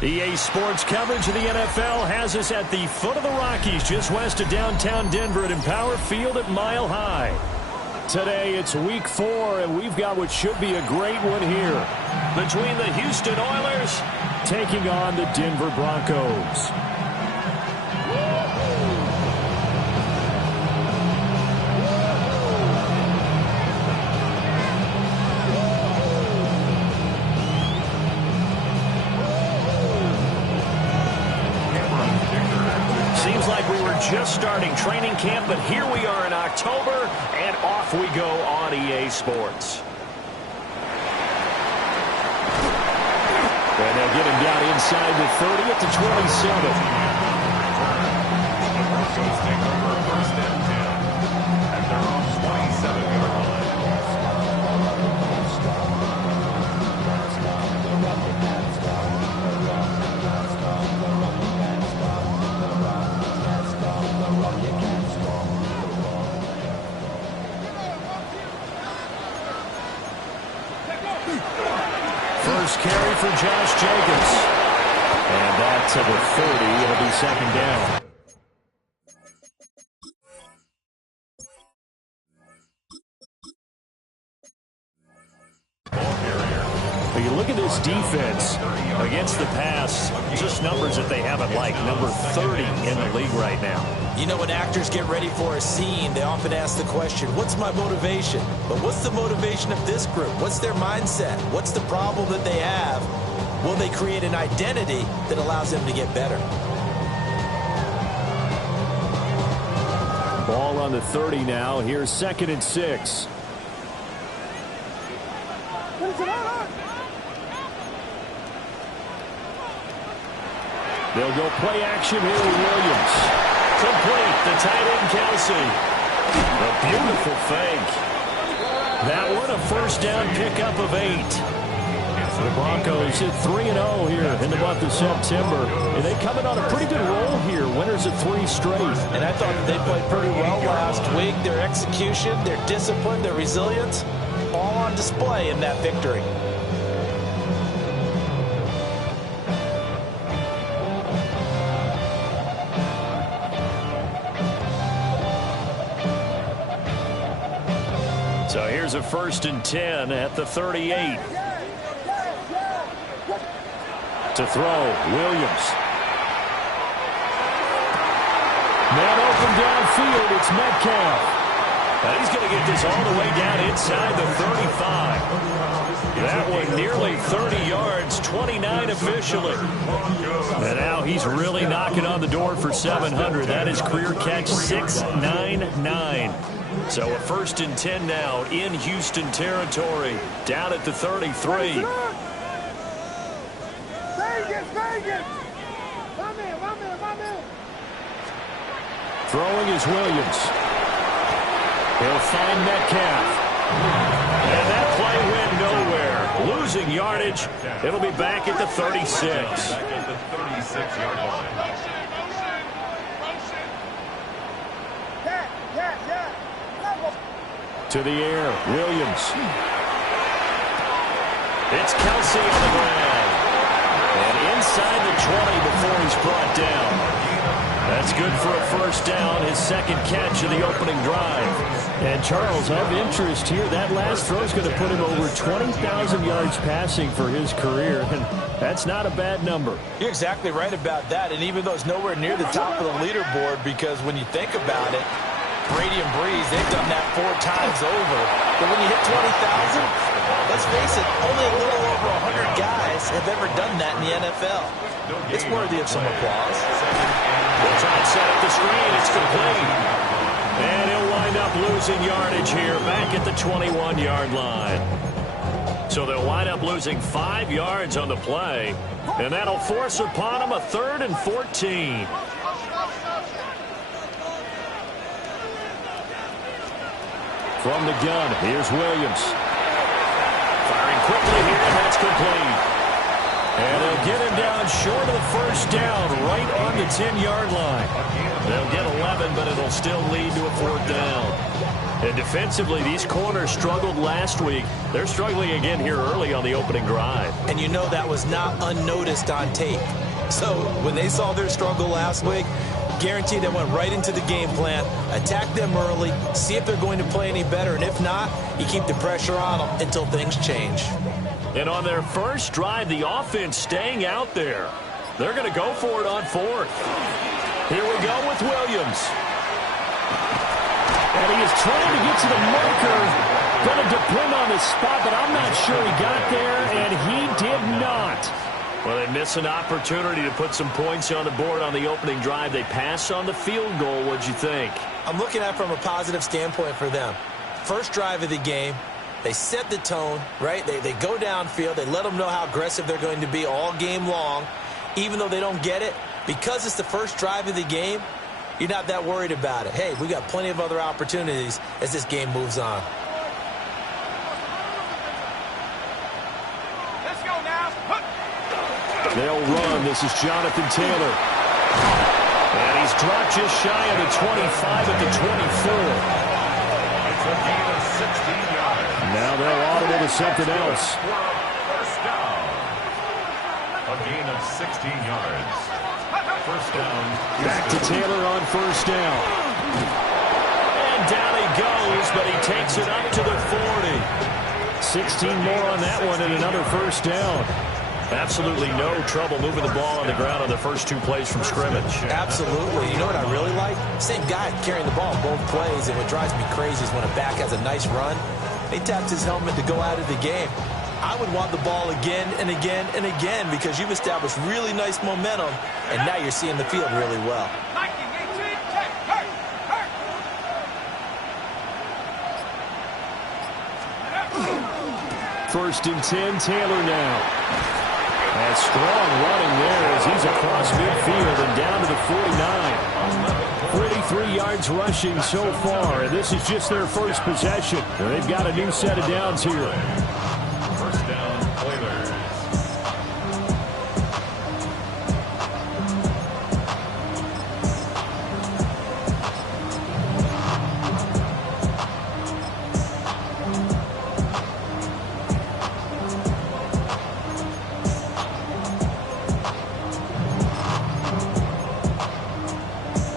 EA Sports coverage of the NFL has us at the foot of the Rockies, just west of downtown Denver at Empower Field at Mile High. Today it's Week 4, and we've got what should be a great one here between the Houston Oilers taking on the Denver Broncos. Just starting training camp, but here we are in October, and off we go on EA Sports. And they'll get him down inside the 30 at the 27. First and 10 at their own 27-yard line. First carry for Josh Jacobs. And that's to the 30. It'll be second down. But you look at this defense against the pass, just numbers that they haven't liked. Number 30 in the league right now. You know, when actors get ready for a scene, they often ask the question, what's my motivation? But what's the motivation of this group? What's their mindset? What's the problem that they have? Will they create an identity that allows them to get better? Ball on the 30 now. Here's 2nd and 6. They'll go play action here with Williams. Complete. The tight end, Kelsey. A beautiful fake. That one a first down pickup of 8. The Broncos hit 3-0 here in the month of September. And they come in on a pretty good roll here. Winners of 3 straight. And I thought that they played pretty well last week. Their execution, their discipline, their resilience, all on display in that victory. So here's a 1st and 10 at the 38. To throw, Williams. Man open downfield, it's Metcalf. And he's going to get this all the way down inside the 35. That one nearly 30 yards, 29 officially. And now he's really knocking on the door for 700. That is career catch 699. So a 1st and 10 now in Houston territory, down at the 33. Throwing is Williams. He'll find Metcalf. And that play went nowhere. Losing yardage. It'll be back at the 36. To the air, Williams. It's Kelsey on the ground. And inside the 20 before he's brought down. That's good for a first down, his 2nd catch of the opening drive. And Charles, of interest here, that last throw is going to put him over 20,000 yards passing for his career. And that's not a bad number. You're exactly right about that. And even though it's nowhere near the top of the leaderboard, because when you think about it, Brady and Breeze, they've done that 4 times over. But when you hit 20,000, let's face it, only a little over 100 guys have ever done that in the NFL. It's worthy of some applause. They'll try and set up the screen. It's complete. And he'll wind up losing yardage here back at the 21-yard line. So they'll wind up losing 5 yards on the play. And that'll force upon them a 3rd and 14. From the gun, here's Williams. Firing quickly here, and that's complete. And they'll get him down short of the first down, right on the 10-yard line. They'll get 11, but it'll still lead to a 4th down. And defensively, these corners struggled last week. They're struggling again here early on the opening drive. And you know that was not unnoticed on tape. So when they saw their struggle last week, guaranteed they went right into the game plan, attack them early, see if they're going to play any better, and if not, you keep the pressure on them until things change. And on their first drive, the offense staying out there. They're going to go for it on fourth. Here we go with Williams. And he is trying to get to the marker. Going to depend on his spot, but I'm not sure he got there, and he did not. Well, they miss an opportunity to put some points on the board on the opening drive. They pass on the field goal. What'd you think? I'm looking at it from a positive standpoint for them. First drive of the game, they set the tone, right? They go downfield. They let them know how aggressive they're going to be all game long. Even though they don't get it, because it's the first drive of the game, you're not that worried about it. Hey, we got plenty of other opportunities as this game moves on. Let's go now. They'll run. This is Jonathan Taylor. And he's dropped just shy of the 25 at the 24. It's a gain of 16 yards. Now they'll audible to something else. First down. A gain of 16 yards. First down. Back to Taylor on first down. And down he goes, but he takes it up to the 40. 16 more on that one and another first down. Absolutely no trouble moving the ball on the ground on the first two plays from scrimmage. Absolutely. You know what I really like? Same guy carrying the ball both plays, and what drives me crazy is when a back has a nice run, he taps his helmet to go out of the game. I would want the ball again and again and again because you've established really nice momentum, and now you're seeing the field really well. First and 10, Taylor now. And strong running there as he's across midfield and down to the 49. 43 yards rushing so far, and this is just their first possession. They've got a new set of downs here. First down, Oilers.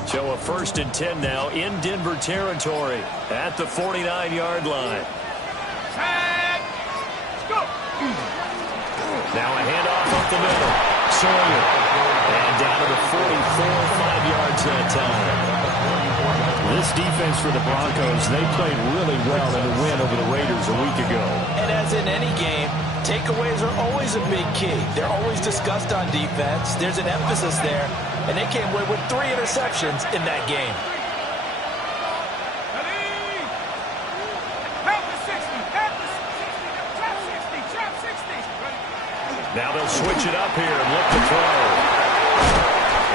So a first and 10 now in Denver territory at the 49-yard line. Now a handoff up the middle. Sawyer. And down to the 44, 5 yards that time. This defense for the Broncos, they played really well in the win over the Raiders a week ago. And as in any game, takeaways are always a big key. They're always discussed on defense. There's an emphasis there, and they came away with 3 interceptions in that game. Now they'll switch it up here and look to throw.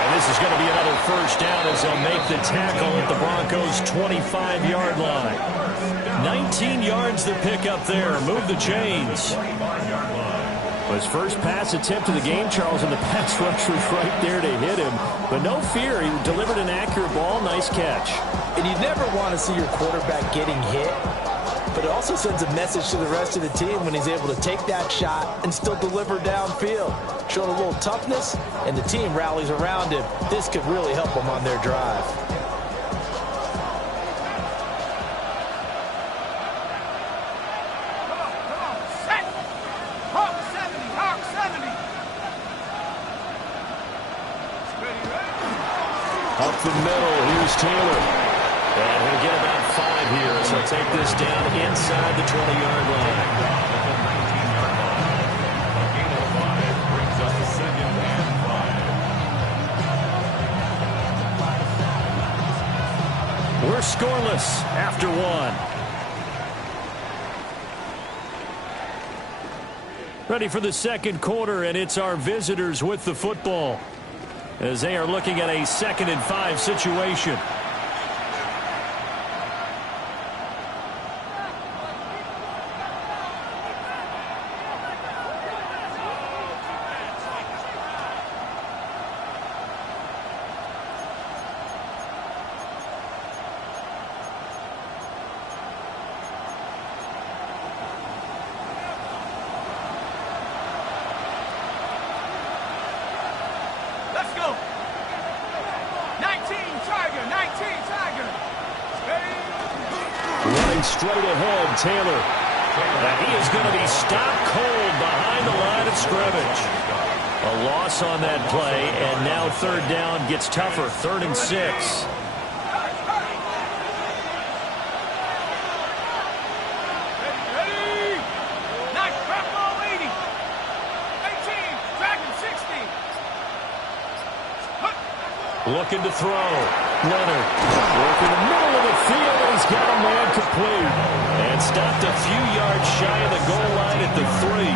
And this is going to be another first down as they'll make the tackle at the Broncos' 25-yard line. 19 yards to pick up there. Move the chains. His first pass attempt of the game, Charles, and the pass rush was right there to hit him. But no fear, he delivered an accurate ball. Nice catch. And you never want to see your quarterback getting hit. But it also sends a message to the rest of the team when he's able to take that shot and still deliver downfield. Showing a little toughness, and the team rallies around him. This could really help them on their drive. Up the middle, here's Taylor. And he'll get about 5 here, so take this down inside the 20-yard line. We're scoreless after 1. Ready for the second quarter, and it's our visitors with the football as they are looking at a 2nd and 5 situation. Running straight ahead, Taylor. And he is going to be stopped cold behind the line of scrimmage. A loss on that play, and now third down gets tougher. 3rd and 6. Looking to throw. Leonard working the middle of the field, and he's got a man complete. And stopped a few yards shy of the goal line at the 3.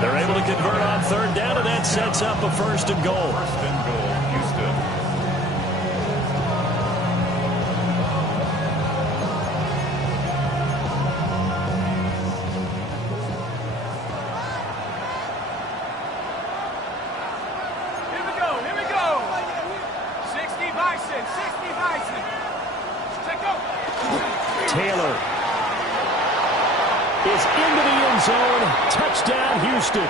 They're able to convert on third down, and that sets up a 1st and goal. 1st and goal, Houston. Taylor is into the end zone. Touchdown, Houston.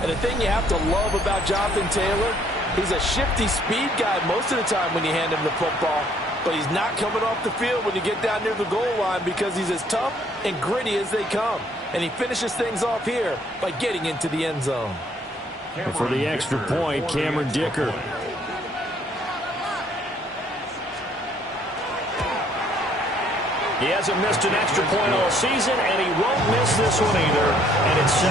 And the thing you have to love about Jonathan Taylor, he's a shifty speed guy most of the time when you hand him the football. But he's not coming off the field when you get down near the goal line because he's as tough and gritty as they come. And he finishes things off here by getting into the end zone. And for the extra point, Cameron Dicker. He hasn't missed an extra point all season, and he won't miss this one either. And it's 7-0.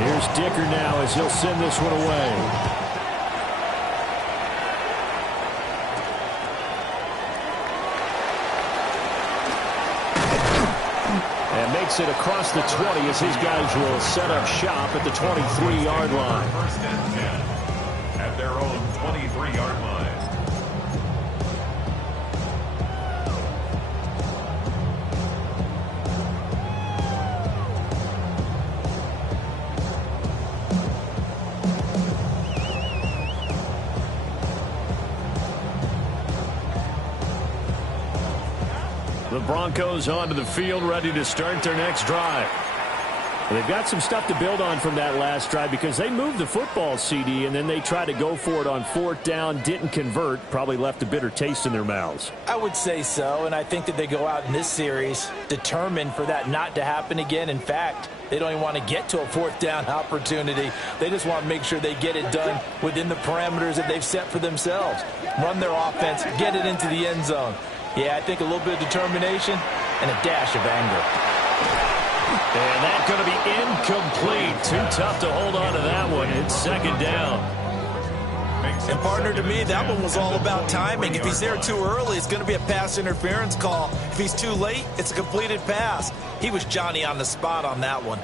Here's Dicker now as he'll send this one away. Makes it across the 20 as his guys will set up shop at the 23-yard line. 1st and 10 at their own 23-yard line. The Broncos onto the field, ready to start their next drive. They've got some stuff to build on from that last drive because they moved the football, CD, and then they tried to go for it on 4th down, didn't convert, probably left a bitter taste in their mouths. I would say so, and I think that they go out in this series determined for that not to happen again. In fact, they don't even want to get to a 4th down opportunity. They just want to make sure they get it done within the parameters that they've set for themselves. Run their offense, get it into the end zone. Yeah, I think a little bit of determination and a dash of anger. And that's going to be incomplete. Too tough to hold on to that one. It's 2nd down. And, partner, to me, that one was all about timing. If he's there too early, it's going to be a pass interference call. If he's too late, it's a completed pass. He was Johnny on the spot on that one.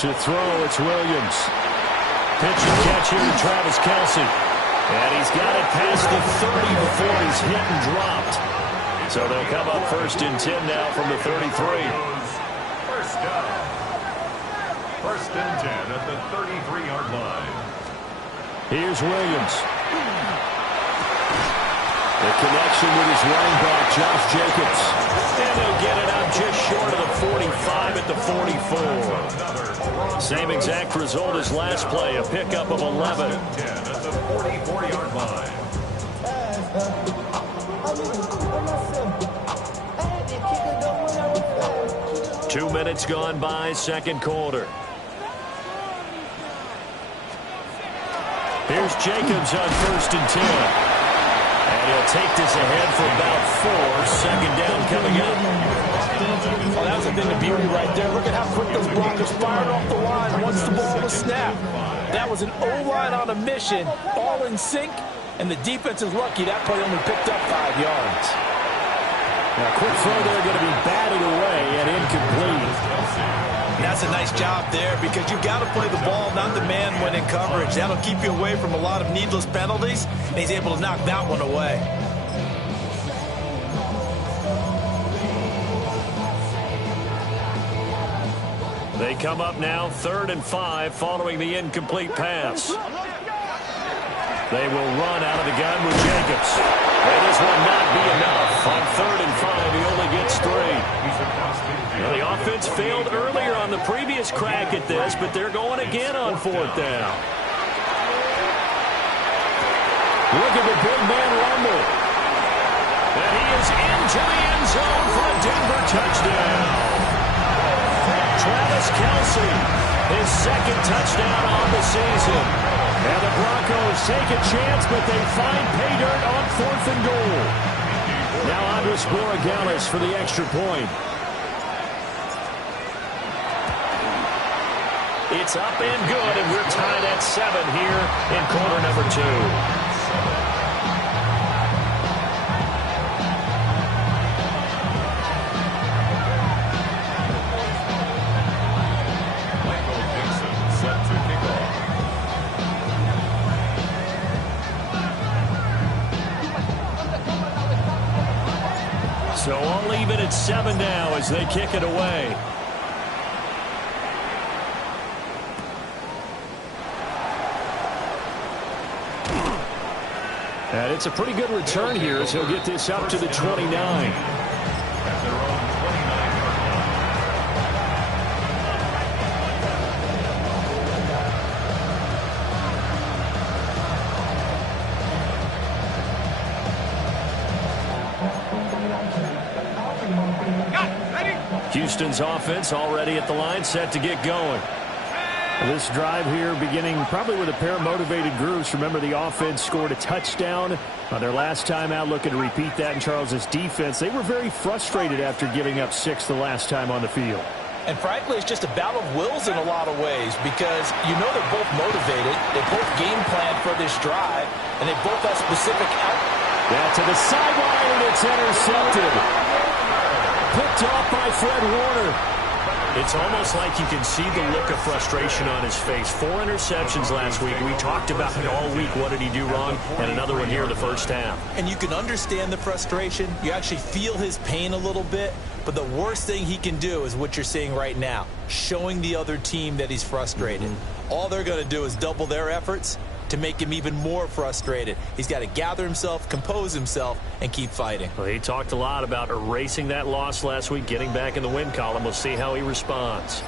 To throw, it's Williams. Pitch and catch here to Travis Kelce. And he's got it past the 30 before he's hit and dropped. So they'll come up 1st and 10 now from the 33. 1st down. 1st and 10 at the 33-yard line. Here's Williams. The connection with his running back, Josh Jacobs. And they'll get it out just short of the 45 at the 44. Same exact result as last play, a pickup of 11. 10 at the 44-yard line. 2 minutes gone by, 2nd quarter. Here's Jacobs on 1st and 10. And he'll take this ahead for about 4. 2nd down coming up. Well, that's a thing of beauty right there. Look at how quick those Broncos fired off the line once the ball was snapped. That was an O-line on a mission, all in sync, and the defense is lucky that play only picked up 5 yards. Now, quick throw there, going to be batted away and incomplete. And that's a nice job there because you've got to play the ball, not the man when in coverage. That'll keep you away from a lot of needless penalties, and he's able to knock that one away. They come up now 3rd and 5 following the incomplete pass. They will run out of the gun with Jacobs. And this will not be enough. On 3rd and 5, he only gets 3. Now, the offense failed earlier on the previous crack at this, but they're going again on 4th down. Look at the big man rumble. And he is into the end zone for a Denver touchdown. Travis Kelce, his 2nd touchdown on the season. And the Broncos take a chance, but they find pay dirt on 4th and goal. Now Andres Borregales for the extra point. It's up and good, and we're tied at 7 here in quarter number 2. So I'll leave it at 7 now as they kick it away. And it's a pretty good return here as he'll get this up to the 29. Houston's offense already at the line, set to get going. This drive here beginning probably with a pair of motivated groups. Remember, the offense scored a touchdown on their last time out, looking to repeat that in Charles's defense. They were very frustrated after giving up 6 the last time on the field. And frankly, it's just a battle of wills in a lot of ways because you know they're both motivated. They both game plan for this drive, and they both have specific out. Yeah, to the sideline, and it's intercepted. Picked off by Fred Warner. It's almost like you can see the look of frustration on his face. 4 interceptions last week. We talked about it all week. What did he do wrong? And another one here in the first half. And you can understand the frustration. You actually feel his pain a little bit. But the worst thing he can do is what you're seeing right now, showing the other team that he's frustrated. All they're going to do is double their efforts to make him even more frustrated. He's got to gather himself, compose himself, and keep fighting. Well, he talked a lot about erasing that loss last week, getting back in the win column. We'll see how he responds.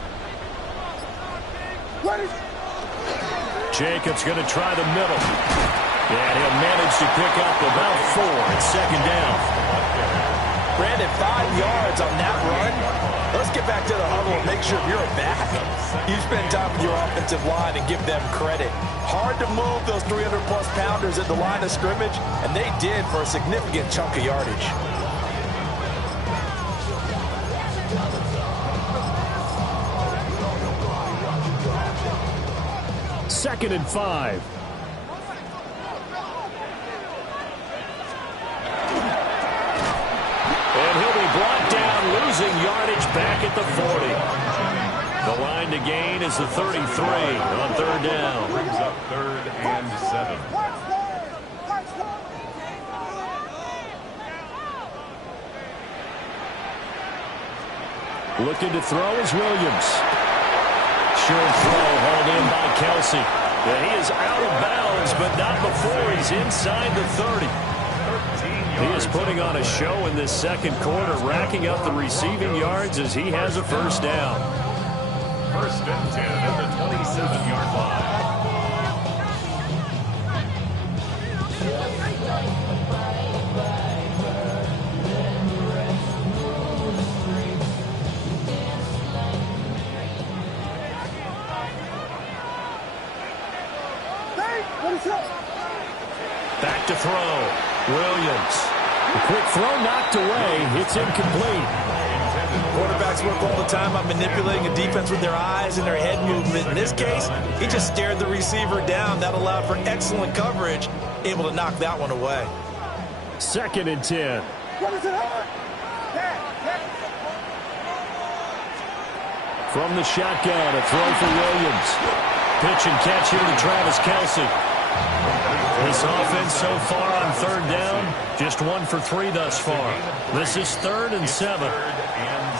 Jacobs going to try the middle. And he'll manage to pick up about 4. It's 2nd down. Brandon, 5 yards on that run. Let's get back to the huddle and make sure you're back. You spend time with your offensive line and give them credit. Hard to move those 300-plus pounders at the line of scrimmage, and they did for a significant chunk of yardage. Second and 5. And he'll be brought down, losing yardage back at the 40. The line to gain is the 33 on 3rd down. Brings up 3rd and 7. Looking to throw is Williams. Short throw hauled in by Kelce. And he is out of bounds, but not before he's inside the 30. He is putting on a show in this 2nd quarter, racking up the receiving yards as he has a 1st down. 1st and 10 at the 27-yard line. Back to throw. Williams. The quick throw knocked away. It's incomplete. Quarterbacks work all the time on manipulating a defense with their eyes and their head movement. In this case, he just stared the receiver down. That allowed for excellent coverage, able to knock that one away. 2nd and 10. From the shotgun, a throw for Williams. Pitch and catch here to Travis Kelce. This offense so far on 3rd down, just 1 for 3 thus far. This is 3rd and 7. 3rd and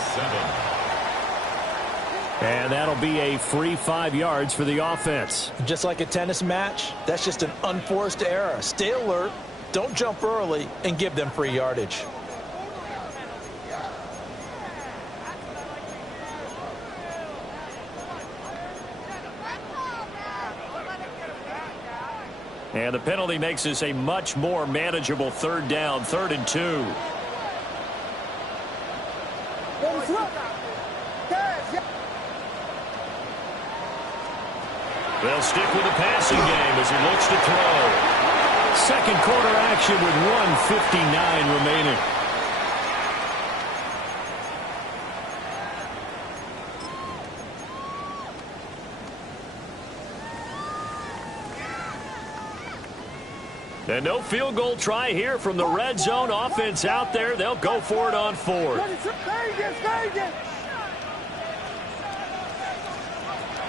7. And that'll be a free 5 yards for the offense. Just like a tennis match, that's just an unforced error. Stay alert, don't jump early, and give them free yardage. And the penalty makes this a much more manageable 3rd down, 3rd and 2. They'll stick with the passing game as he looks to throw. Second quarter action with 1:59 remaining. And no field goal try here from the red zone offense out there. They'll go for it on 4th.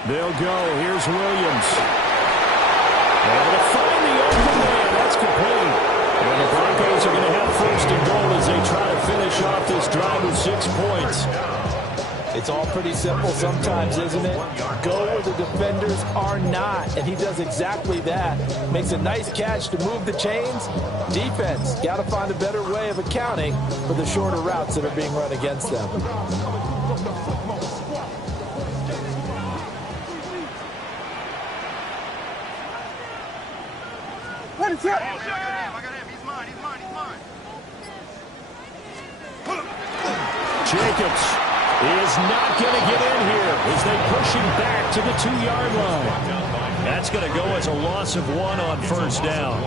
They'll go. Here's Williams. Able to find the open man. That's complete. And the Broncos are going to have 1st and goal as they try to finish off this drive with 6 points. It's all pretty simple sometimes, isn't it? Go where the defenders are not, and he does exactly that. Makes a nice catch to move the chains. Defense, got to find a better way of accounting for the shorter routes that are being run against them. What is that? Jacobs is not going to get in here as they push him back to the 2-yard line. That's going to go as a loss of 1 on 1st down.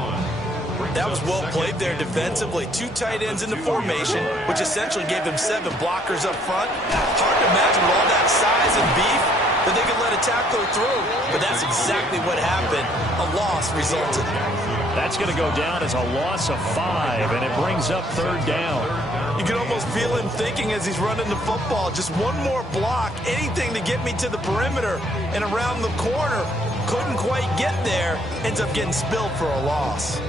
That was well played there defensively. 2 tight ends in the formation, which essentially gave them 7 blockers up front. Hard to imagine with all that size and beef that they could let a tackler through. But that's exactly what happened. A loss resulted. That's going to go down as a loss of 5, and it brings up 3rd down. You can almost feel him thinking as he's running the football. Just one more block, anything to get me to the perimeter and around the corner. Couldn't quite get there. Ends up getting spilled for a loss.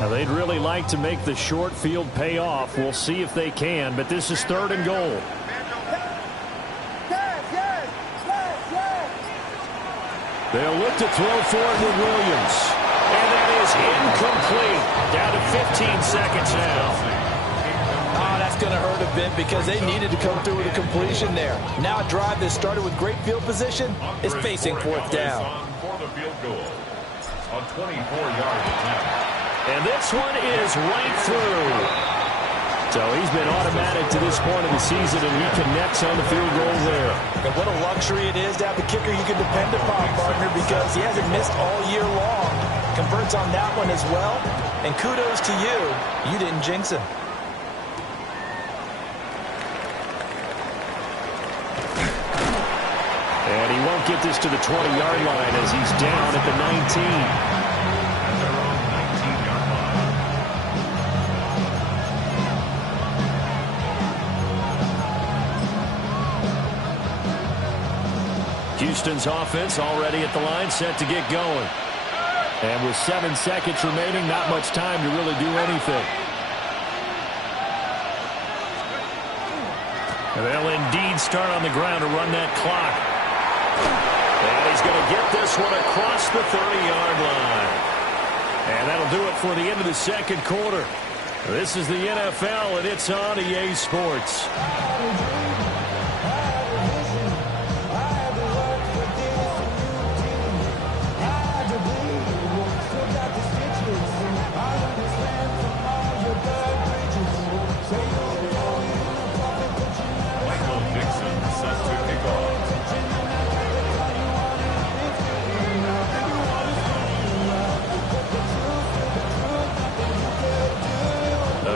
Now, they'd really like to make the short field pay off. We'll see if they can, but this is 3rd and goal. They'll look to throw for it with Williams. And that is incomplete. Down to 15 seconds now. Oh, that's going to hurt a bit because they needed to come through with a completion there. Now a drive that started with great field position is facing 4th down. For the field goal on 24-yard attempt. And this one is right through. So he's been automatic to this point of the season, and he connects on the field goal there. And what a luxury it is to have a kicker you can depend upon, partner, because he hasn't missed all year long. Converts on that one as well. And kudos to you. You didn't jinx him. And he won't get this to the 20-yard line as he's down at the 19. Houston's offense already at the line, set to get going. And with 7 seconds remaining, not much time to really do anything. And they'll indeed start on the ground to run that clock. And he's going to get this one across the 30-yard line. And that'll do it for the end of the 2nd quarter. This is the NFL, and it's on EA Sports.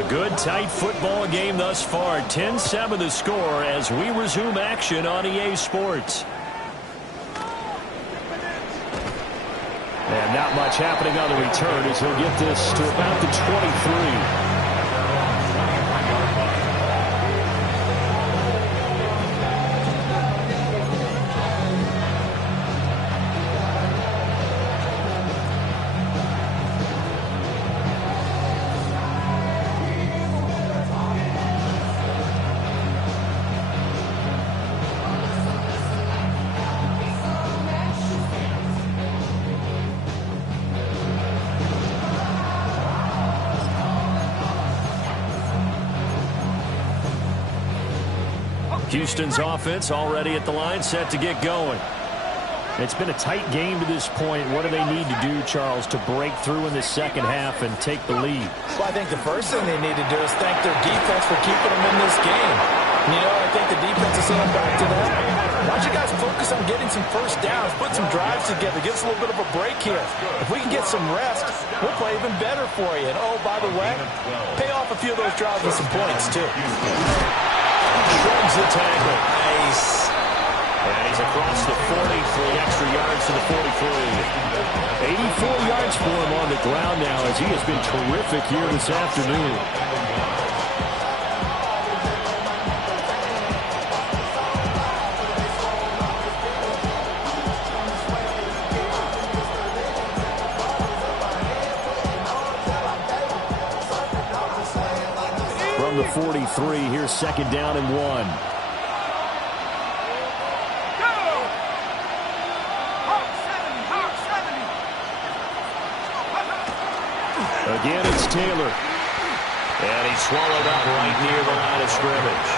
Good, tight football game thus far. 10-7 the score as we resume action on EA Sports. And not much happening on the return as he'll get this to about the 23. Houston's offense already at the line, set to get going. It's been a tight game to this point. What do they need to do, Charles, to break through in the second half and take the lead? Well, I think the first thing they need to do is thank their defense for keeping them in this game. You know, I think the defense is saying back to that. Why don't you guys focus on getting some first downs, put some drives together, give us a little bit of a break here. If we can get some rest, we'll play even better for you. And, oh, by the way, pay off a few of those drives with some points, too. Shrugs the tackle. Nice. And he's across the 40 for the extra yards to the 43. 84 yards for him on the ground now as he has been terrific here this afternoon. From the 43, here's second down and 1. Again, it's Taylor. And he's swallowed up right near the line of scrimmage.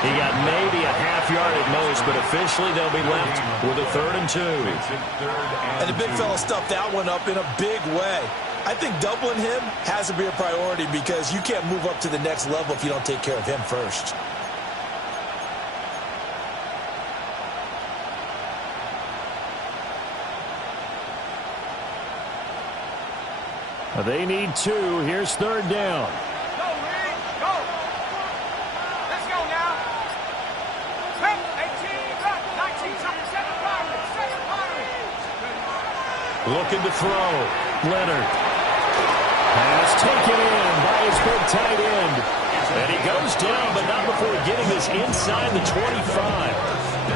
He got maybe a half yard at most, but officially they'll be left with a 3rd and 2. And the big fella stuffed that one up in a big way. I think doubling him has to be a priority because you can't move up to the next level if you don't take care of him first. They need 2. Here's 3rd down. Go, Reed. Go. Let's go now. 18, 19, second pirate. Looking to throw. Leonard. Pass taken in by his big tight end. And he goes down, but not before getting this inside the 25.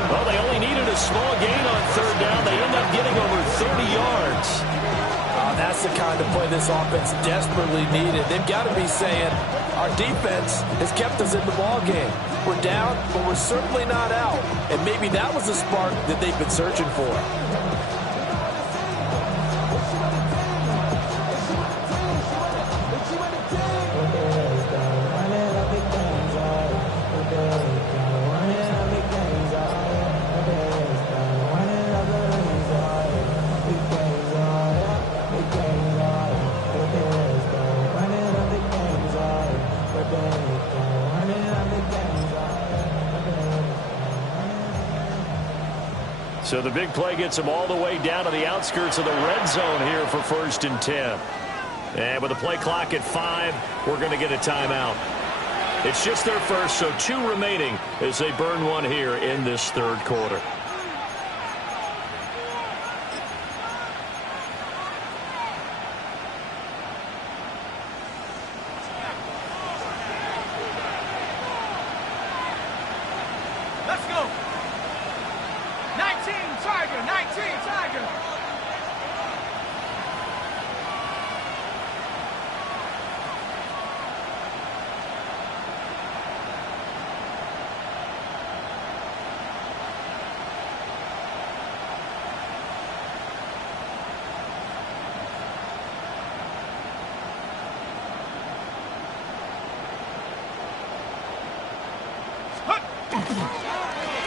Well, they only needed a small gain on 3rd down. They end up getting over 30 yards. That's the kind of play this offense desperately needed. They've got to be saying, our defense has kept us in the ball game. We're down, but we're certainly not out. And maybe that was the spark that they've been searching for. So the big play gets them all the way down to the outskirts of the red zone here for 1st and 10. And with the play clock at 5, we're going to get a timeout. It's just their first, so 2 remaining as they burn one here in this 3rd quarter. Let's go. 19, Tiger. 19, Tiger.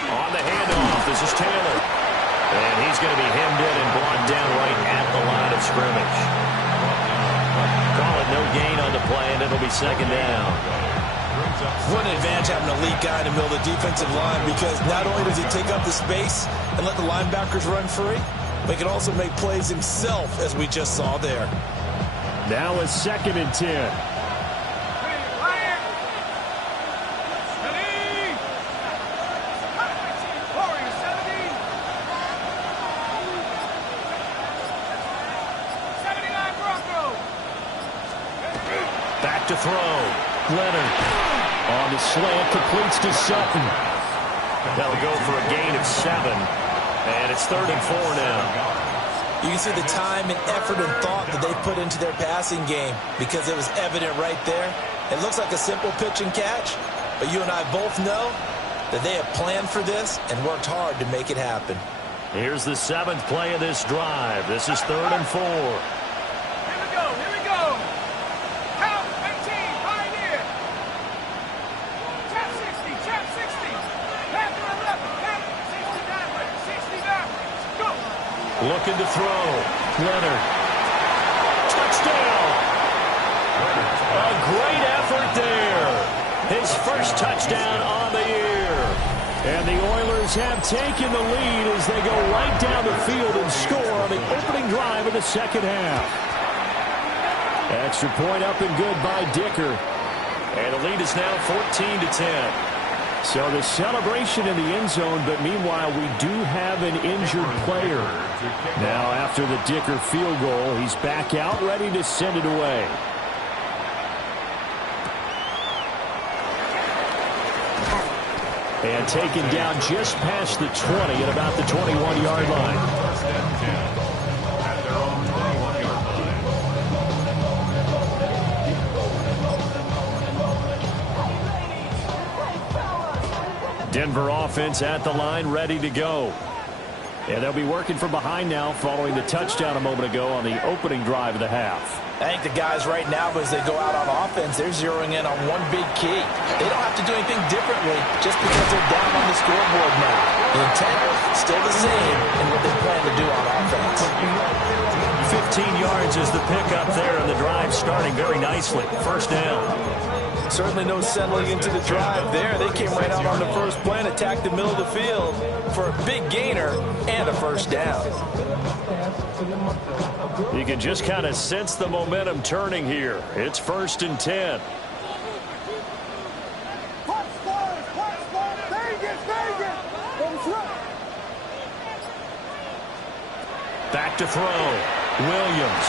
On the handoff, this is Taylor. And he's going to be hemmed in and brought down right at the line of scrimmage. Call it no gain on the play, and it'll be 2nd down. What an advantage having a lead guy in the middle of the defensive line, because not only does he take up the space and let the linebackers run free, but he can also make plays himself, as we just saw there. Now a 2nd and 10. To throw. Leonard on the slant, completes to Sutton. That'll go for a gain of 7. And it's 3rd and 4 now. You can see the time and effort and thought that they put into their passing game because it was evident right there. It looks like a simple pitch and catch, but you and I both know that they have planned for this and worked hard to make it happen. Here's the 7th play of this drive. This is 3rd and 4. Looking to throw. Leonard. Touchdown. A great effort there. His first touchdown on the year. And the Oilers have taken the lead as they go right down the field and score on the opening drive of the second half. Extra point up and good by Dicker. And the lead is now 14-10. So the celebration in the end zone, but meanwhile we do have an injured player. Now after the Dicker field goal, he's back out ready to send it away. And taken down just past the 20 at about the 21-yard line. Denver offense at the line, ready to go. And they'll be working from behind now following the touchdown a moment ago on the opening drive of the half. I think the guys right now, as they go out on offense, they're zeroing in on one big key. They don't have to do anything differently just because they're down on the scoreboard now. The intent still the same in what they plan to do on offense. 15 yards is the pickup there, and the drive starting very nicely. First down. Certainly no settling into the drive there. They came right out on the first play and attacked the middle of the field for a big gainer and a first down. You can just kind of sense the momentum turning here. It's 1st and 10. Back to throw. Williams.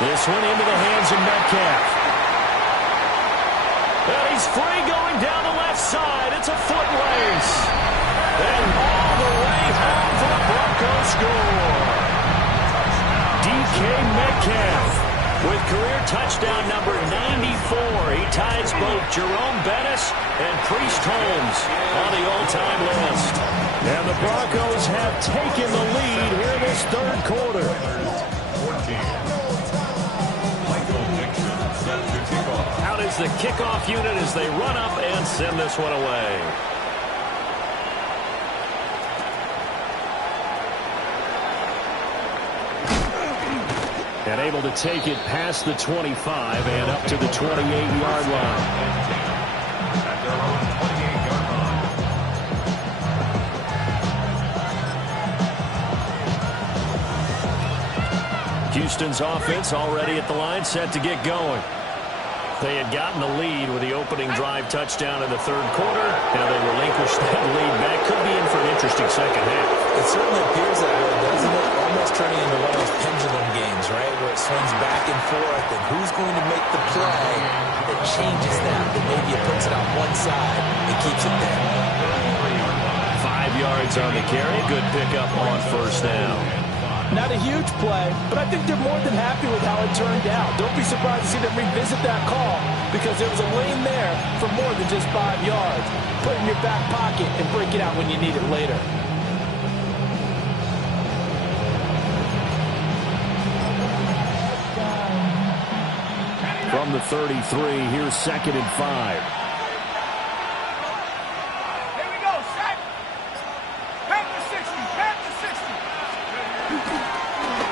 This one into the hands of Metcalf. And he's free going down the left side. It's a foot race. And all the way home for the Broncos score. DK Metcalf with career touchdown number 94. He ties both Jerome Bettis and Priest Holmes on the all-time list. And the Broncos have taken the lead here in this third quarter. Out is the kickoff unit as they run up and send this one away. And able to take it past the 25 and up to the 28-yard line. Houston's offense already at the line, set to get going. They had gotten the lead with the opening drive touchdown in the third quarter. Now they relinquish that lead. That could be in for an interesting second half. It certainly appears that way, doesn't it? Almost turning into one of those pendulum games, right? Where it swings back and forth, and who's going to make the play that changes that maybe it puts it on one side and keeps it there. 5 yards on the carry. Good pickup on first down. Not a huge play, but I think they're more than happy with how it turned out. Don't be surprised to see them revisit that call because there was a lane there for more than just 5 yards. Put it in your back pocket and break it out when you need it later. From the 33, here's 2nd and 5.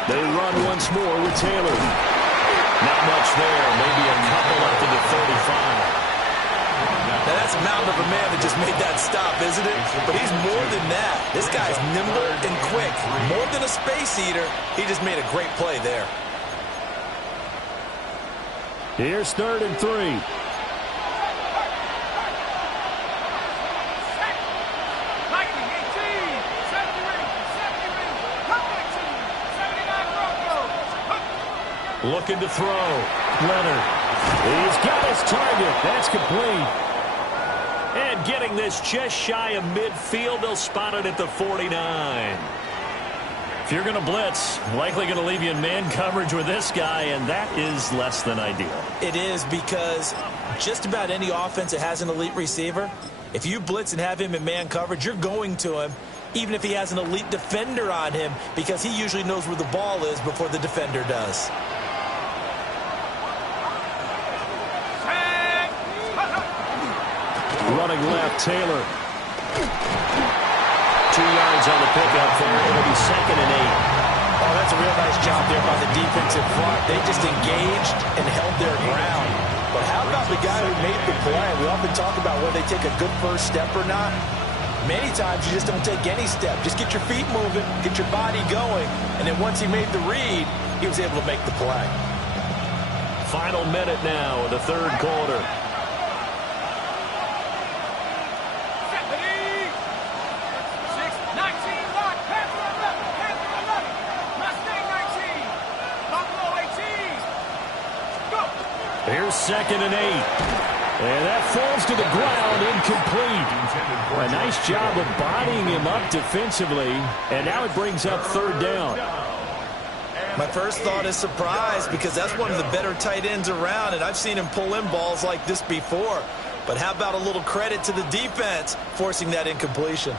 They run once more with Taylor. Not much there. Maybe a couple up to the 35. Now that's a mountain of a man that just made that stop, isn't it? But he's more than that. This guy's nimble and quick. More than a space eater. He just made a great play there. Here's 3rd and 3. Looking to throw. Leonard. He's got his target. That's complete. And getting this just shy of midfield, they'll spot it at the 49. If you're going to blitz, likely going to leave you in man coverage with this guy, and that is less than ideal. It is because just about any offense that has an elite receiver, if you blitz and have him in man coverage, you're going to him, even if he has an elite defender on him, because he usually knows where the ball is before the defender does. Running left, Taylor. 2 yards on the pickup there. It'll be 2nd and 8. Oh, that's a real nice job there by the defensive front. They just engaged and held their ground. But how about the guy who made the play? We often talk about whether they take a good first step or not. Many times you just don't take any step. Just get your feet moving, get your body going, and then once he made the read, he was able to make the play. Final minute now of the third quarter. Here's 2nd and 8. And that falls to the ground, incomplete. A nice job of bodying him up defensively. And now it brings up 3rd down. My first thought is surprise because that's one of the better tight ends around, and I've seen him pull in balls like this before. But how about a little credit to the defense forcing that incompletion?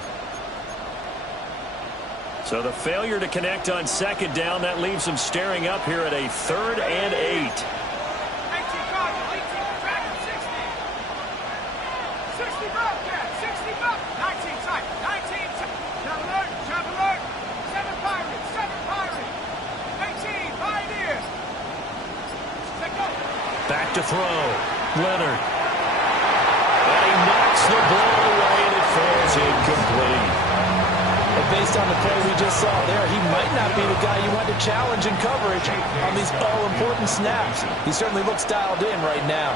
So the failure to connect on 2nd down, that leaves him staring up here at a 3rd and 8. Back to throw. Leonard. And he knocks the ball away, and it falls incomplete. And based on the play we just saw there, he might not be the guy you want to challenge in coverage on these all-important snaps. He certainly looks dialed in right now.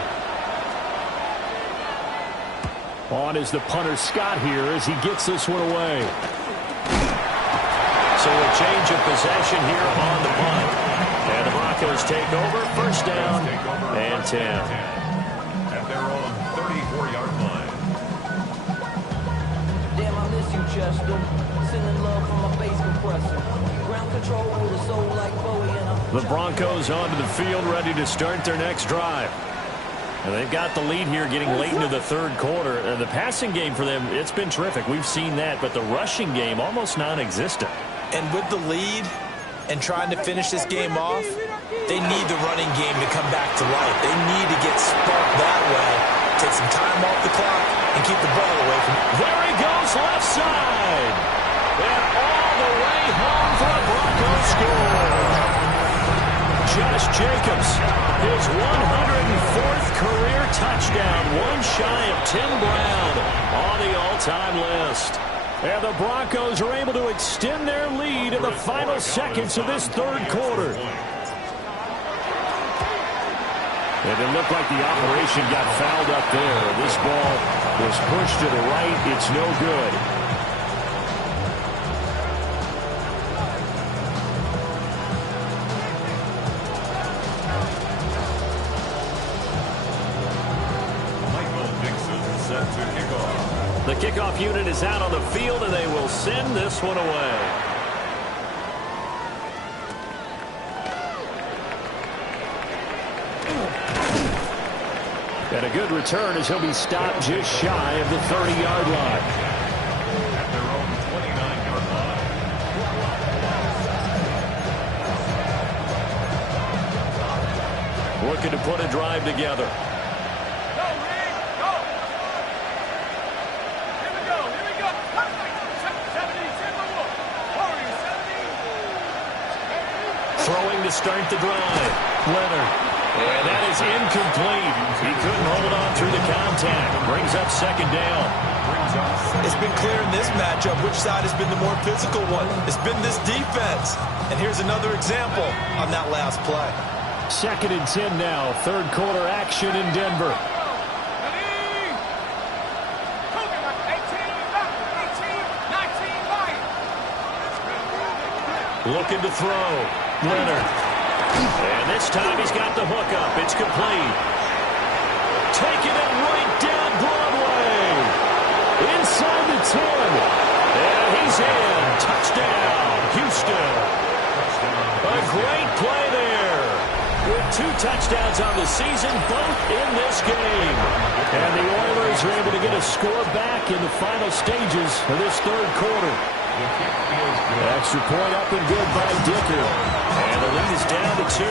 On is the punter Scott here as he gets this one away. So a change of possession here on the punt. And the Broncos take over. 1st down and 10. At their own 34-yard line. Damn, I miss you, Chester. Sending love from my bass compressor. Ground control with a soul like Bowie and The Broncos onto the field, ready to start their next drive. And they've got the lead here getting late into the third quarter. And the passing game for them, it's been terrific. We've seen that, but the rushing game almost non-existent. And with the lead and trying to finish this game off, they need the running game to come back to life. They need to get sparked that way, take some time off the clock, and keep the ball away from it. There he goes, left side. And all the way home for a Broncos score. Josh Jacobs, his 104th career touchdown, one shy of Tim Brown on the all-time list. And the Broncos are able to extend their lead in the final seconds of this third quarter. And it looked like the operation got fouled up there. This ball was pushed to the right. It's no good. The kickoff unit is out on the field, and they will send this one away. And a good return as he'll be stopped just shy of the 30-yard line. At their own 29-yard line. Looking to put a drive together. Throwing to start the drive. Leonard. And that is incomplete. He couldn't hold on through the contact. Brings up 2nd down. It's been clear in this matchup which side has been the more physical one. It's been this defense. And here's another example on that last play. 2nd and 10 now. Third quarter action in Denver. Looking to throw. Leonard. And this time he's got the hook up. It's complete. Taking it right down Broadway. Inside the 10. And he's in. Touchdown, Houston. A great play there. With 2 touchdowns on the season, both in this game. And the Oilers are able to get a score back in the final stages of this third quarter. Extra point up and good by Dicker. And the lead is down to 2.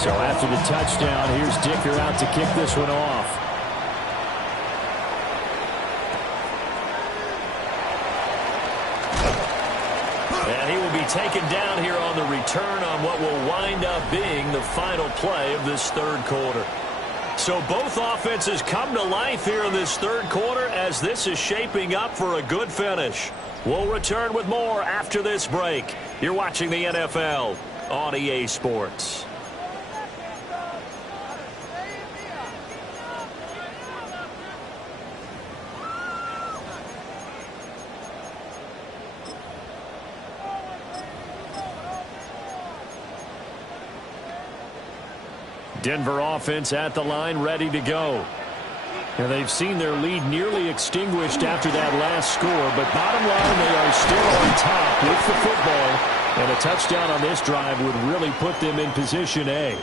So So after the touchdown, here's Dicker out to kick this one off. And he will be taken down here on the return on what will wind up being the final play of this third quarter. So both offenses come to life here in this third quarter as this is shaping up for a good finish. We'll return with more after this break. You're watching the NFL on EA Sports. Denver offense at the line, ready to go. And they've seen their lead nearly extinguished after that last score, but bottom line, they are still on top with the football, and a touchdown on this drive would really put them in position A.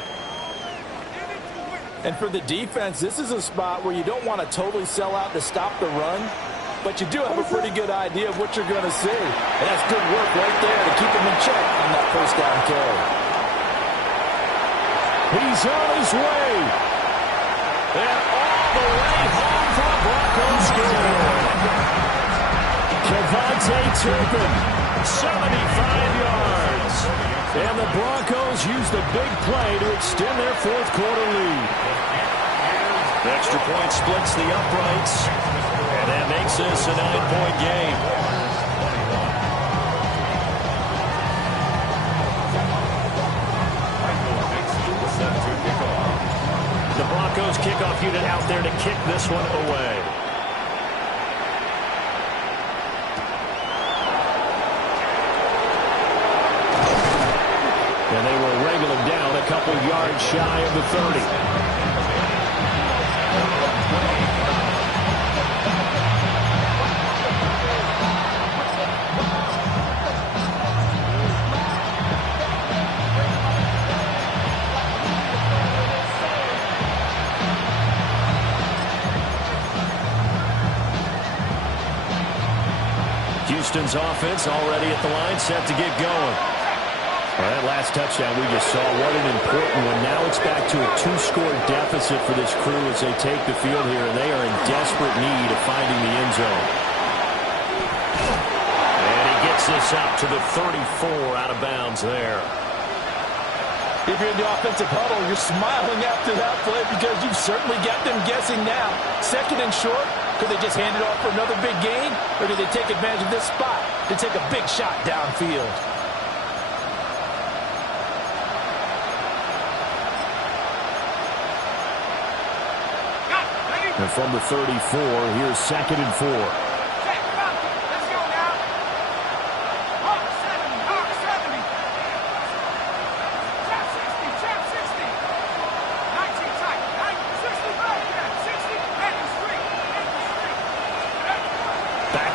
And for the defense, this is a spot where you don't want to totally sell out to stop the run, but you do have a pretty good idea of what you're going to see. And that's good work right there to keep them in check on that first down carry. He's on his way. And all the way home for a Broncos score. Kevontae Turpin, 75 yards. And the Broncos use the big play to extend their fourth quarter lead. The extra point splits the uprights. And that makes this a 9-point game. The Broncos kickoff unit out there to kick this one away. And they will wrangle him down a couple yards shy of the 30. Houston's offense already at the line, set to get going. Well, that last touchdown we just saw, what an important one. Now it's back to a 2-score deficit for this crew as they take the field here, and they are in desperate need of finding the end zone. And he gets this up to the 34 out of bounds there. If you're in the offensive huddle, you're smiling after that play because you've certainly got them guessing now. Second and short, could they just hand it off for another big gain? Or do they take advantage of this spot to take a big shot downfield? And from the 34, here's 2nd and 4.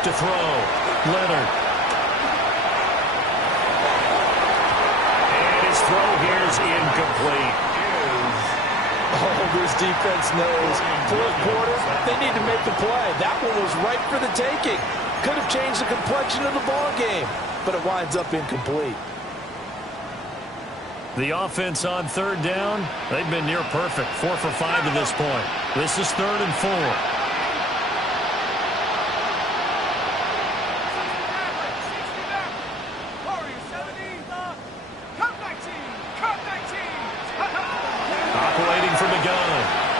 To throw. Leonard. And his throw here is incomplete. Oh, this defense knows. Fourth quarter, they need to make the play. That one was right for the taking. Could have changed the complexion of the ball game, but it winds up incomplete. The offense on third down, they've been near perfect. 4 for 5 to this point. This is 3rd and 4.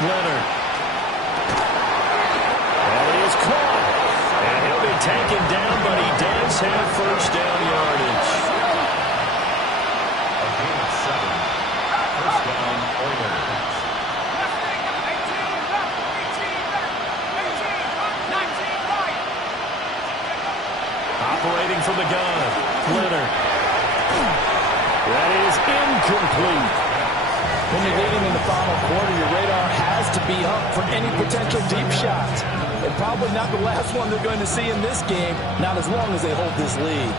Leonard. And he is caught. And he'll be taken down, but he does have first down yardage. A gain of 7. First down, Oilers. Operating from the gun. Leonard. That is incomplete. When you're leading in the final quarter, your radar has to be up for any potential deep shots. And probably not the last one they're going to see in this game, not as long as they hold this lead.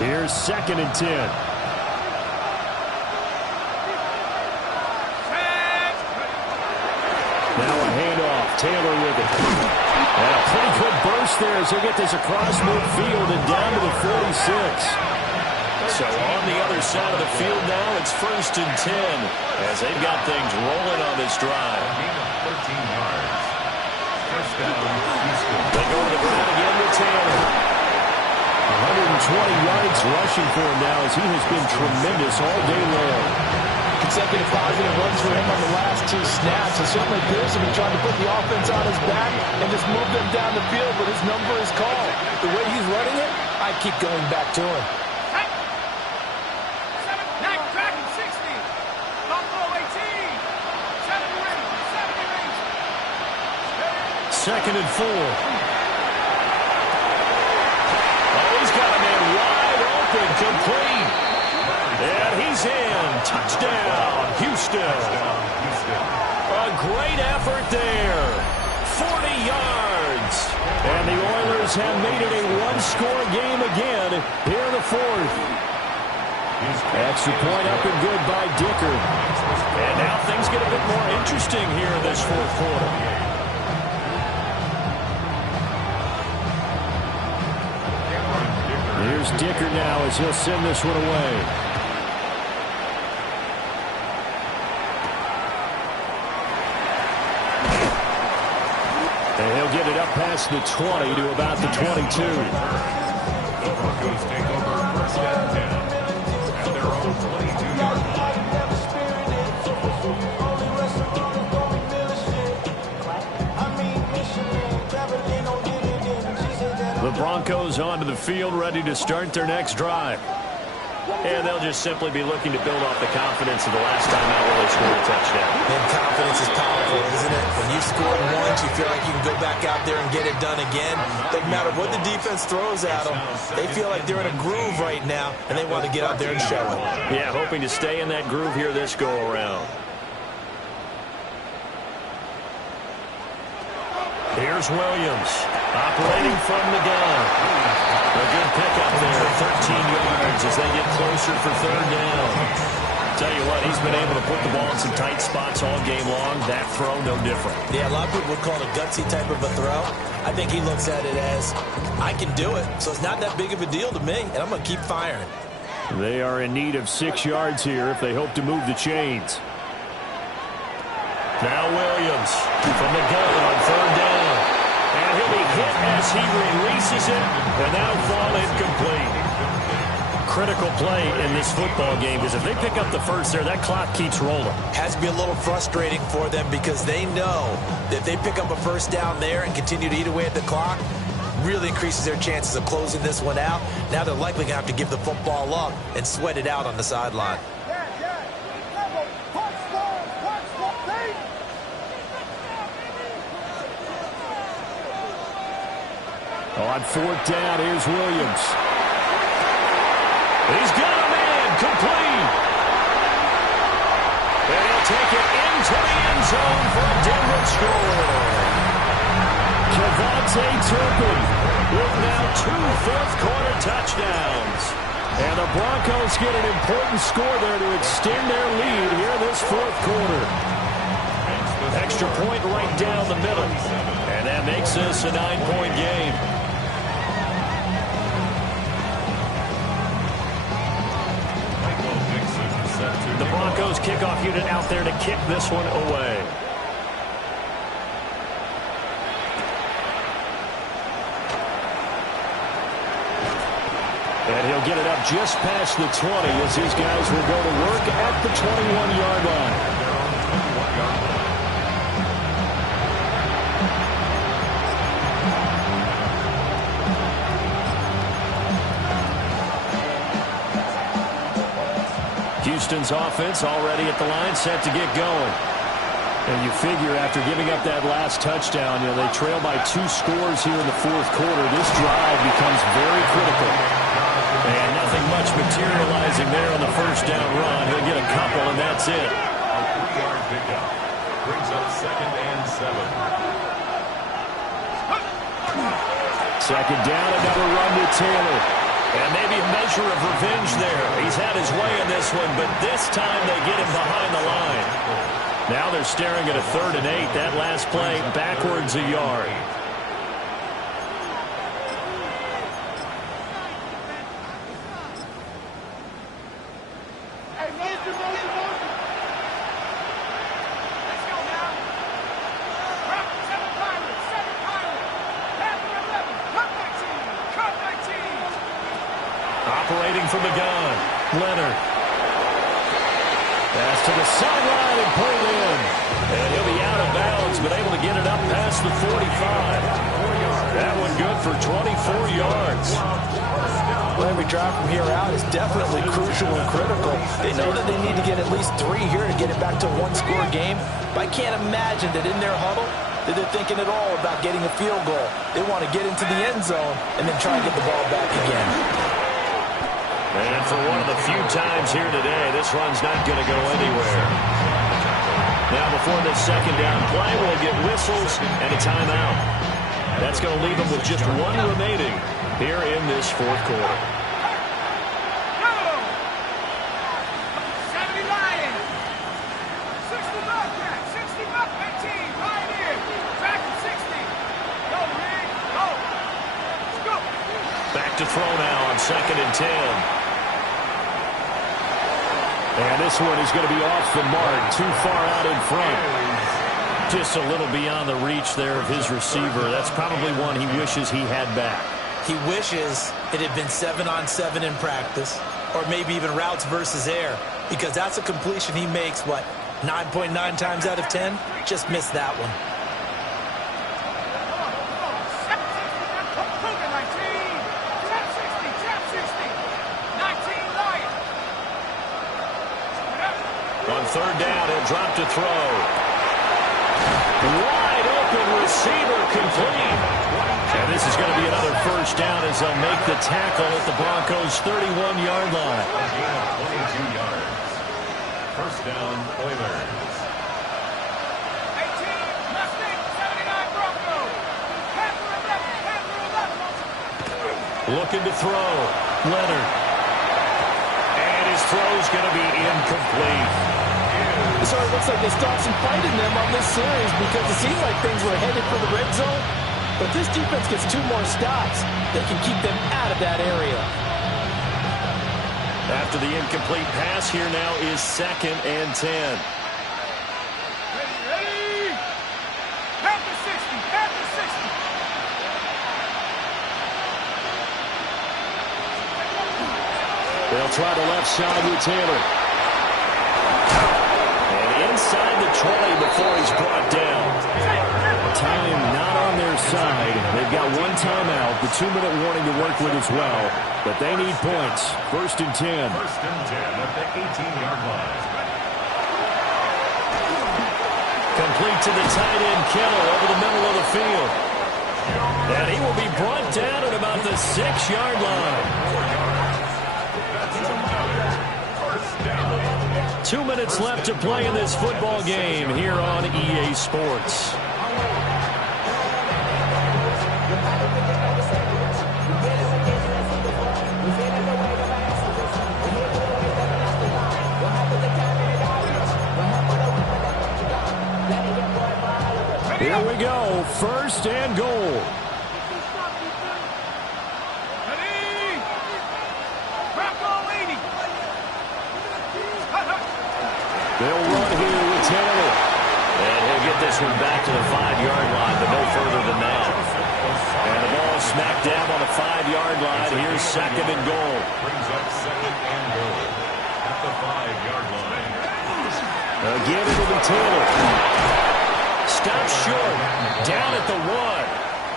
Here's 2nd and 10. Now a handoff. Taylor with it. And a pretty good burst there as he'll get this across midfield and down to the 46. So on the other side of the field now, it's 1st and 10 as they've got things rolling on this drive. 13 yards. First down, Houston. They go to the ground again with Taylor. 120 yards rushing for him now as he has been tremendous all day long. Consecutive positive runs for him on the last 2 snaps. It certainly appears to be trying to put the offense on his back and just move them down the field, but his number is called. The way he's running it, I keep going back to him. Tracking 60. Buffalo 18. 70 range. 70 range. 2nd and 4. Oh, he's got a man wide open, complete. And he's in. Touchdown, Houston. A great effort there. 40 yards. And the Oilers have made it a one-score game again here in the 4th. Extra point up and good by Dicker. And now things get a bit more interesting here in this 4th quarter. Here's Dicker now as he'll send this one away. And he'll get it up past the 20 to about the 22. The Broncos take over 1st and 10 at their own 22-yard line. The Broncos onto the field, ready to start their next drive. And they'll just simply be looking to build off the confidence of the last time out where they scored a touchdown. And confidence is powerful, isn't it? When you scored once, you feel like you can go back out there and get it done again. Doesn't matter what the defense throws at them. They feel like they're in a groove right now, and they want to get out there and show it. Yeah, hoping to stay in that groove here this go-around. Here's Williams, operating from the gun. A good pickup there, 13 yards as they get closer for 3rd down. Tell you what, he's been able to put the ball in some tight spots all game long. That throw, no different. Yeah, a lot of people would call it a gutsy type of a throw. I think he looks at it as, I can do it, so it's not that big of a deal to me, and I'm going to keep firing. They are in need of 6 yards here if they hope to move the chains. Now Williams from the gun on 3rd down. And he'll be hit as he releases it, and that'll fall incomplete. Critical play in this football game because if they pick up the first there, that clock keeps rolling. Has to be a little frustrating for them because they know that if they pick up a 1st down there and continue to eat away at the clock, really increases their chances of closing this one out. Now they're likely going to have to give the football up and sweat it out on the sideline. On 4th down, here's Williams. He's got a man, complete. And he'll take it into the end zone for a Denver score. Javonte Turpin With now 2 fourth-quarter touchdowns. And the Broncos get an important score there to extend their lead here in this 4th quarter. Extra point right down the middle. And that makes this a 9-point game. The Broncos kickoff unit out there to kick this one away. And he'll get it up just past the 20 as his guys will go to work at the 21-yard line. Houston's offense already at the line, set to get going. And you figure after giving up that last touchdown, they trail by 2 scores here in the 4th quarter. This drive becomes very critical. And nothing much materializing there on the 1st down run. He'll get a couple, and that's it. 3-yard pickup brings up 2nd and 7. 2nd down, another run to Taylor. And maybe a measure of revenge there. He's had his way in this one, but this time they get him behind the line. Now they're staring at a 3rd and 8. That last play backwards a yard. Let's go now. Rock 7 Pirates, 7 Pirates. Panther 11, cut 19, cut 19. Operating from the gun. Leonard. Pass to the sideline and pulled in. And he'll be out of bounds, but able to get it up past the 45. That one good for 24 yards. Well, every drive from here out is definitely crucial and critical. They know that they need to get at least 3 here to get it back to a one-score game. But I can't imagine that in their huddle that they're thinking at all about getting a field goal. They want to get into the end zone and then try and get the ball back again. And for one of the few times here today, this run's not going to go anywhere. Now before this second down play, we'll get whistles and a timeout. That's going to leave them with just one remaining here in this fourth quarter. Go! 70 Lions. 60 Bobcats, 60 Buckeye team, Pioneers. Track at 60. Go, Rick, go. Let's go. Back to throw now on 2nd and 10. And this one is going to be off the mark, too far out in front. Just a little beyond the reach there of his receiver. That's probably one he wishes he had back. He wishes it had been 7-on-7 in practice, or maybe even routes versus air, because that's a completion he makes, 9.9 times out of 10? Just missed that one. On 3rd down, he'll drop to throw. Wide open receiver complete. And this is going to be another first down as they'll make the tackle at the Broncos' 31-yard line. 22 yards. First down, Oilers. 18, Mustang, 79 Broncos. Panther 11, Panther 11. Looking to throw. Leonard. And his throw's going to be incomplete. So it looks like they stopped some fight in them on this series because it seemed like things were headed for the red zone. But this defense gets 2 more stops. They can keep them out of that area. After the incomplete pass, here now is 2nd and 10. Ready? Panther 60, Panther 60. They'll try the left side with Taylor. Inside the 20 before he's brought down. Time not on their side. They've got 1 timeout, the 2-minute warning to work with as well. But they need points. 1st and 10. 1st and 10 at the 18-yard line. Complete to the tight end, Kittle, over the middle of the field. And he will be brought down at about the 6-yard line. 2 minutes left to play in this football game here on EA Sports. Here we go, 1st and goal. They'll run here with Taylor. And he'll get this one back to the 5-yard line, but no further than that. And the ball smack dab on the 5-yard line. Here's 2nd and goal. Brings up 2nd and goal at the 5-yard line. Again, it'll be Taylor. Stops short. Down at the 1.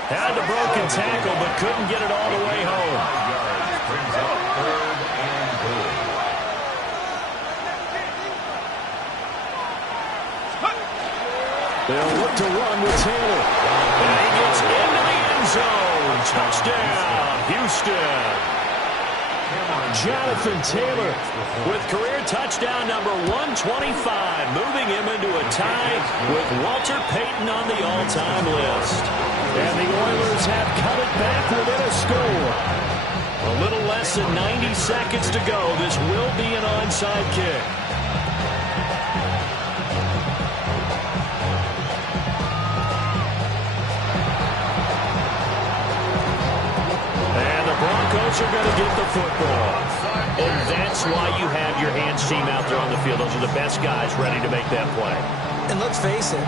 Had the broken tackle, but couldn't get it all the way home. 5 yards. Brings up 3rd and goal. They'll look to run with Taylor. And he gets into the end zone. Touchdown, Houston. Jonathan Taylor with career touchdown number 125, moving him into a tie with Walter Payton on the all-time list. And the Oilers have cut it back within a score. A little less than 90 seconds to go. This will be an onside kick. And the Broncos are going to get the football. And that's That's why you have your hands team out there on the field. Those are the best guys ready to make that play. And let's face it,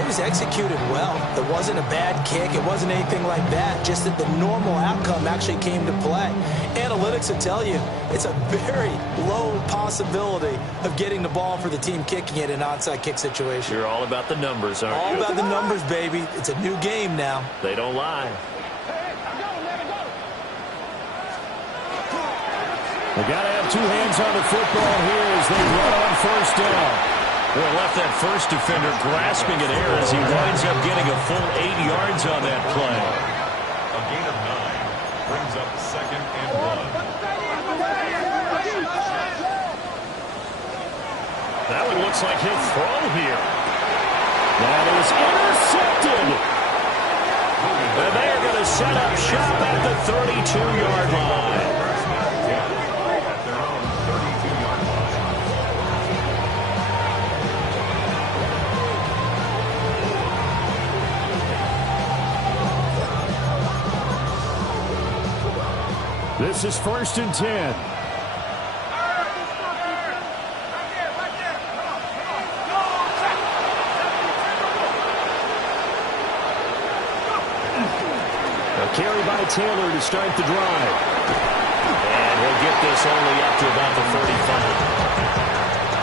it was executed well. It wasn't a bad kick. It wasn't anything like that. Just that the normal outcome actually came to play. Analytics will tell you it's a very low possibility of getting the ball for the team kicking it in an onside kick situation. You're all about the numbers, aren't you? All about the numbers, baby. It's a new game now. They don't lie. They got to have two hands on the football here as they run on first down. Boy, left that first defender grasping at air as he winds up getting a full 8 yards on that play. A gain of 9 brings up 2nd and 1. That one looks like he'll throw here. That is intercepted. And they are going to set up shop at the 32-yard line. At their own 32-yard line. This is 1st and 10. Carry by Taylor to start the drive. And he'll get this only up to about the 35.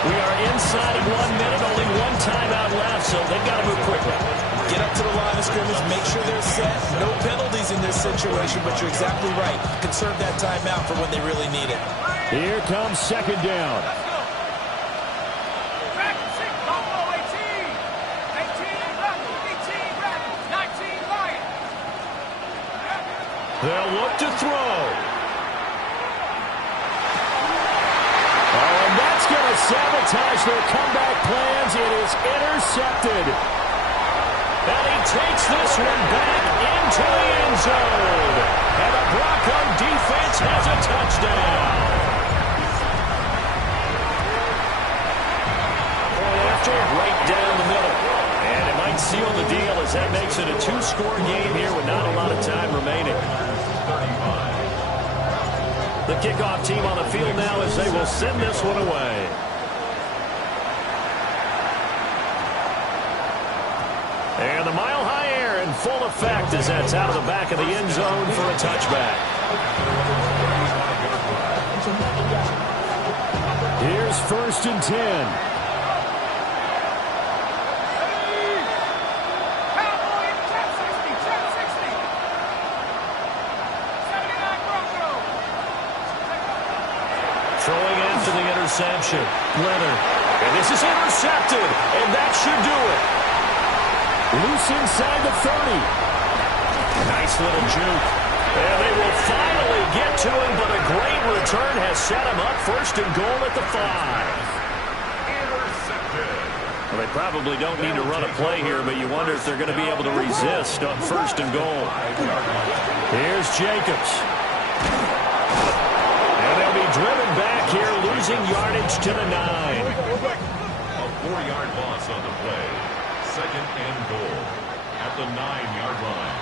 We are inside of 1 minute, only one timeout left, so they've got to move quickly. Get up to the line of scrimmage, make sure they're set. No penalties in this situation, but you're exactly right. Conserve that timeout for when they really need it. Here comes 2nd down. They'll look to throw. Oh, and that's going to sabotage their comeback plans. It is intercepted. And he takes this one back into the end zone. And the Bronco defense has a touchdown. Point after, right down the middle. And it might seal the deal as that makes it a 2-score game here with not a lot of time remaining. The kickoff team on the field now as they will send this one away. And the mile-high air in full effect as that's out of the back of the end zone for a touchback. Here's 1st and 10. Throwing after the interception. Leonard. And this is intercepted. And that should do it. Loose inside the 30. Nice little juke. And they will finally get to him, but a great return has set him up 1st and goal at the 5. Well, they probably don't need to run a play here, but you wonder if they're going to be able to resist on 1st and goal. Here's Jacobs. Driven back here, losing yardage to the 9. A 4-yard loss on the play. 2nd and goal at the 9-yard line.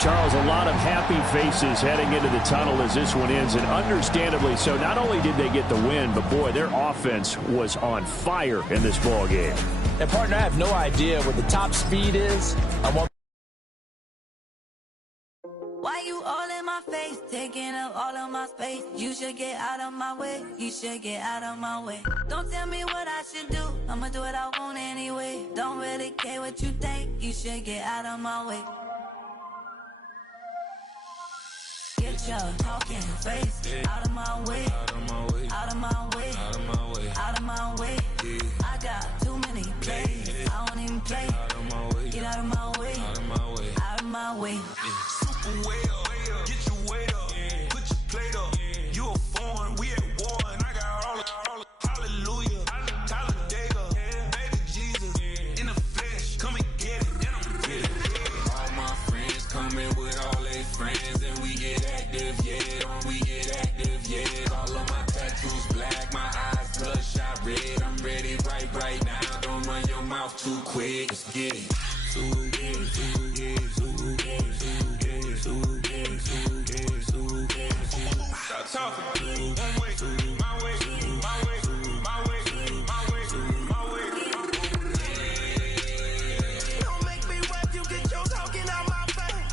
Charles, a lot of happy faces heading into the tunnel as this one ends, and understandably so. Not only did they get the win, but boy, their offense was on fire in this ball game. And partner, I have no idea what the top speed is. Why you all in my face, taking up all of my space? You should get out of my way, you should get out of my way. Don't tell me what I should do, I'ma do what I want anyway. Don't really care what you think, you should get out of my way. Get your talking face out of my way, out of my way, out of my way, out of my way, out of my way. I got too many plays, I don't even play. Get out of my way, out of my way, out of my way. Way up, get your weight up, put your plate up. You a foreign, we at war, and I got all hallelujah, Talladega, baby Jesus, in the flesh, come and get it, and I'm with it. All my friends coming with all their friends, and we get active, yeah, we get active, yeah. All of my tattoos black, my eyes bloodshot red. I'm ready right now. Don't run your mouth too quick, let's get it. talking. One way, my way, my way, my way, my way, my way. Don't make me rap, you get your talking out my face.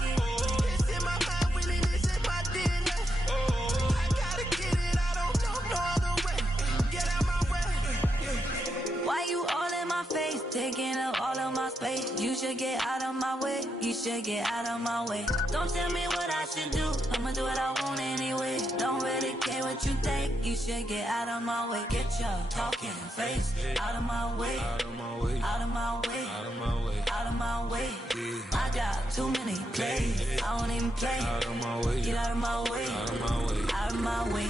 It's in my mind, winning is in my DNA. I gotta get it, I don't know no other way. Get out my way. Why you all in my face, taking up all of my space? You should get out of my way, you should get out of my way. Don't tell me what I should do, I'ma do what I want anyway. Don't really care what you think, you should get out of my way. Get your talking face out of my way, out of my way, out of my way, out of my way, out of my way. I got too many plays, I won't even play. Out of my way, get out of my way, out of my way, out of my way.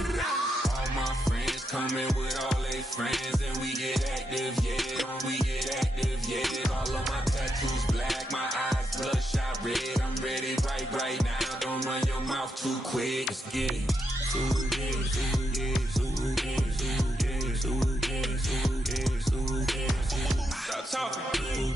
All my friends coming with all their friends, and we get active, yeah. We get active, yeah. All of my tattoos black, my eyes bloodshot red. I'm ready right now. Don't run your mouth too quick. Let's get it. Stop talking.